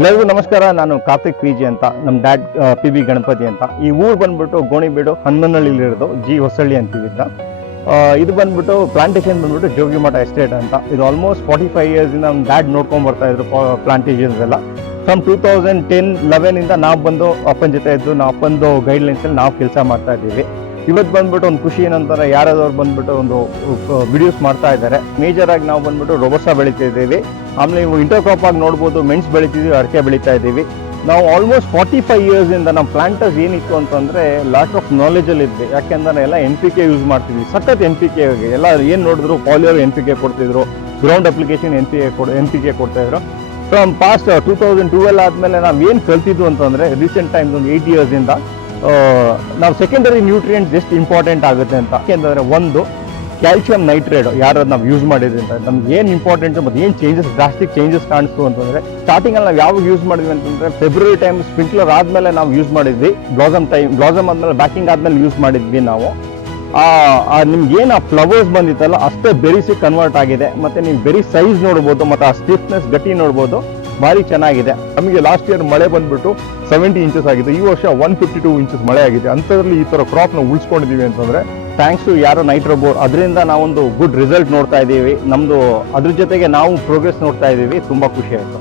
ಎಲ್ಲರಿಗೂ ನಮಸ್ಕಾರ. ನಾನು ಕಾರ್ತಿಕ್ PG ಅಂತ, ನಮ್ಮ ಡ್ಯಾಡ್ PB ಗಣಪತಿ ಅಂತ. ಈ ಊರು ಬಂದ್ಬಿಟ್ಟು ಗೋಣಿಬೀಡು ಹನುಮನಹಳ್ಳಿಲಿರೋದು ಜಿ ಹೊಸಳ್ಳಿ ಅಂತೀವಿ. ಇದು ಬಂದ್ಬಿಟ್ಟು ಪ್ಲಾಂಟೇಶನ್ ಬಂದ್ಬಿಟ್ಟು ಜೋಗಿಮಠ ಎಸ್ಟೇಟ್ ಅಂತ. ಇದು ಆಲ್ಮೋಸ್ಟ್ 45 years ಇಂದ ನಮ್ಮ ಡ್ಯಾಡ್ ನೋಡ್ಕೊಂಡ್ ಬರ್ತಾ ಇದ್ರು ಪ್ಲಾಂಟೇಶನ್ಸ್ ಎಲ್ಲ. ಫ್ರಮ್ 2010-11 ಇಂದ ನಾವು ಬಂದು ಅಪ್ಪನ ಜೊತೆ ಇದ್ದು ನಾವು ಅಪ್ಪಂದು ಗೈಡ್ಲೈನ್ಸ್ ಅಲ್ಲಿ ನಾವು ಕೆಲಸ ಮಾಡ್ತಾ ಇದ್ದೀವಿ. ಇವತ್ತು ಬಂದ್ಬಿಟ್ಟು ಒಂದು ಖುಷಿ ಏನಂತಾರೆ, ಯಾರಾದವ್ರು ಬಂದ್ಬಿಟ್ಟು ಒಂದು ವಿಡಿಯೋಸ್ ಮಾಡ್ತಾ ಇದ್ದಾರೆ. ಮೇಜರ್ ಆಗಿ ನಾವು ಬಂದ್ಬಿಟ್ಟು ರೋಬಸ್ಟಾ ಬೆಳೀತಾ ಇದ್ದೀವಿ. ಆಮೇಲೆ ನೀವು ಇಂಟರ್ಕ್ರಾಪ್ ಆಗಿ ನೋಡ್ಬೋದು, ಮೆಣಸು ಬೆಳಿತಿದ್ದೀವಿ, ಅಡಿಕೆ ಬೆಳೀತಾ ಇದ್ದೀವಿ. ನಾವು ಆಲ್ಮೋಸ್ಟ್ 45 years ಇಂದ ನಮ್ಮ ಪ್ಲಾಂಟರ್ಸ್ ಏನಿತ್ತು ಅಂತಂದ್ರೆ ಲಾಟ್ ಆಫ್ ನಾಲೆಜಲ್ಲಿ ಇದ್ವಿ. ಯಾಕೆಂದ್ರೆ ಎಲ್ಲ NPK ಯೂಸ್ ಮಾಡ್ತಿದ್ವಿ, ಸಖತ್ NPK ಎಲ್ಲ ಏನು ನೋಡಿದ್ರು ಪಾಲಿಯರ್ NPK ಕೊಡ್ತಿದ್ರು, ಗ್ರೌಂಡ್ ಅಪ್ಲಿಕೇಶನ್ NPK ಕೊಡ್ತಾ ಇದ್ರು. ಫ್ರಮ್ ಪಾಸ್ಟ್ 2012 ಆದಮೇಲೆ ನಾವು ಏನು ಕಲ್ತಿದ್ದು ಅಂತಂದ್ರೆ ರೀಸೆಂಟ್ ಟೈಮ್ಸ್ ಒಂದು 8 years ಇಂದ ನಾವು ಸೆಕೆಂಡರಿ ನ್ಯೂಟ್ರಿಯೆಂಟ್ಸ್ ಎಷ್ಟು ಇಂಪಾರ್ಟೆಂಟ್ ಆಗುತ್ತೆ ಅಂತ. ಯಾಕೆಂದರೆ ಒಂದು ಕ್ಯಾಲ್ಸಿಯಂ ನೈಟ್ರೇಟ್ ಯಾರು ನಾವು ಯೂಸ್ ಮಾಡಿದ್ವಿ ಅಂತ ನಮ್ಗೆ ಏನು ಇಂಪಾರ್ಟೆಂಟ್ ಮತ್ತು ಏನು ಡ್ರಾಸ್ಟಿಕ್ ಚೇಂಜಸ್ ಕಾಣಿಸ್ತು ಅಂತಂದರೆ, ಸ್ಟಾರ್ಟಿಂಗಲ್ಲಿ ನಾವು ಯಾವಾಗ ಯೂಸ್ ಮಾಡಿದ್ವಿ ಅಂತಂದರೆ ಫೆಬ್ರವರಿ ಟೈಮ್ ಸ್ಪ್ರಿಂಕ್ಲರ್ ಆದಮೇಲೆ ನಾವು ಯೂಸ್ ಮಾಡಿದ್ವಿ. ಬ್ಲಾಸಮ್ ಆದಮೇಲೆ ಬ್ಯಾಕಿಂಗ್ ಆದಮೇಲೆ ಯೂಸ್ ಮಾಡಿದ್ವಿ ನಾವು. ನಿಮ್ಗೆ ಏನು ಆ ಫ್ಲವರ್ಸ್ ಬಂದಿತ್ತಲ್ಲ ಅಷ್ಟೇ ಬೆರೀಸಿ ಕನ್ವರ್ಟ್ ಆಗಿದೆ. ಮತ್ತು ನೀವು ಬೆರಿ ಸೈಜ್ ನೋಡ್ಬೋದು ಮತ್ತು ಆ ಸ್ಟಿಫ್ನೆಸ್ ಗಟ್ಟಿ ನೋಡ್ಬೋದು, ಭಾರಿ ಚೆನ್ನಾಗಿದೆ. ನಮಗೆ ಲಾಸ್ಟ್ ಇಯರ್ ಮಳೆ ಬಂದ್ಬಿಟ್ಟು 70 inches ಆಗಿದೆ. ಈ ವರ್ಷ 152 inches ಮಳೆ ಆಗಿದೆ. ಅಂಥದ್ರಲ್ಲಿ ಈ ಥರ ಕ್ರಾಪ್ನ ಉಳಿಸ್ಕೊಂಡಿದ್ದೀವಿ ಅಂತಂದರೆ ಥ್ಯಾಂಕ್ಸ್ ಟು ಯಾರೋ ನೈಟ್ರೋಬೋರ್. ಅದರಿಂದ ನಾವೊಂದು ಗುಡ್ ರಿಸಲ್ಟ್ ನೋಡ್ತಾ ಇದ್ದೀವಿ. ನಮ್ಮದು ಅದ್ರ ಜೊತೆಗೆ ನಾವು ಪ್ರೋಗ್ರೆಸ್ ನೋಡ್ತಾ ಇದ್ದೀವಿ. ತುಂಬ ಖುಷಿ ಆಯಿತು.